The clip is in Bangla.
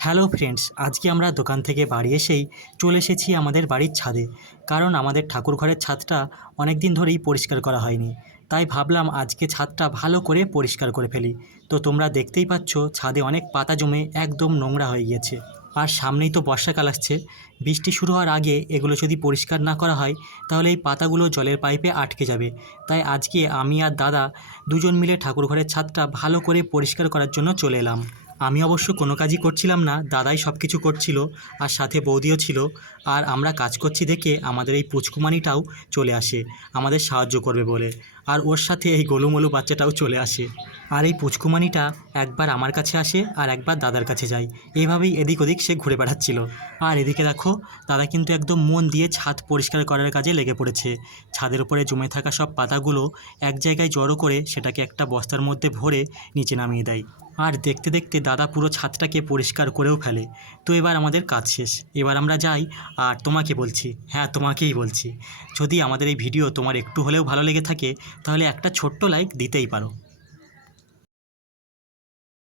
হ্যালো ফ্রেন্ডস, আজকে আমরা দোকান থেকে বাড়ি এসেই চলে এসেছি আমাদের বাড়ির ছাদে। কারণ আমাদের ঠাকুর ঘরের ছাদটা অনেক দিন ধরেই পরিষ্কার করা হয়নি। তাই ভাবলাম আজকে ছাদটা ভালো করে পরিষ্কার করে ফেলি। তো তোমরা দেখতেই পাচ্ছ ছাদে অনেক পাতা জমে একদম নোংরা হয়ে গিয়েছে। আর সামনেই তো বর্ষাকাল আসছে। বৃষ্টি শুরু হওয়ার আগে এগুলো যদি পরিষ্কার না করা হয় তাহলে এই পাতাগুলো জলের পাইপে আটকে যাবে। তাই আজকে আমি আর দাদা দুজন মিলে ঠাকুর ঘরের ছাদটা ভালো করে পরিষ্কার করার জন্য চলে এলাম। আমি অবশ্য কোনো কাজই করছিলাম না, দাদাই সব কিছু করছিল আর সাথে বৌদিও ছিল। আর আমরা কাজ করছি দেখে আমাদের এই পুচকুমানিটাও চলে আসে আমাদের সাহায্য করবে বলে। আর ওর সাথে এই গোলুমোলু বাচ্চাটাও চলে আসে। আর এই পুচকুমানিটা একবার আমার কাছে আসে আর একবার দাদার কাছে যায়। এইভাবেই এদিক ওদিক সে ঘুরে বেড়াচ্ছিল। আর এদিকে দেখো, দাদা কিন্তু একদম মন দিয়ে ছাদ পরিষ্কার করার কাজে লেগে পড়েছে। ছাদের উপরে জমে থাকা সব পাতাগুলো এক জায়গায় জড়ো করে সেটাকে একটা বস্তার মধ্যে ভরে নিচে নামিয়ে দেয়। আর দেখতে দেখতে দাদা পুরো ছাদটাকে পরিষ্কার করেও ফেলে। তো এবার আমাদের কাজ শেষ, এবার আমরা যাই। আর তোমাকে বলছি, হ্যাঁ তোমাকেই বলছি, যদি আমাদের এই ভিডিও তোমার একটু হলেও ভালো লেগে থাকে তাহলে একটা ছোট্ট লাইক দিতেই পারো।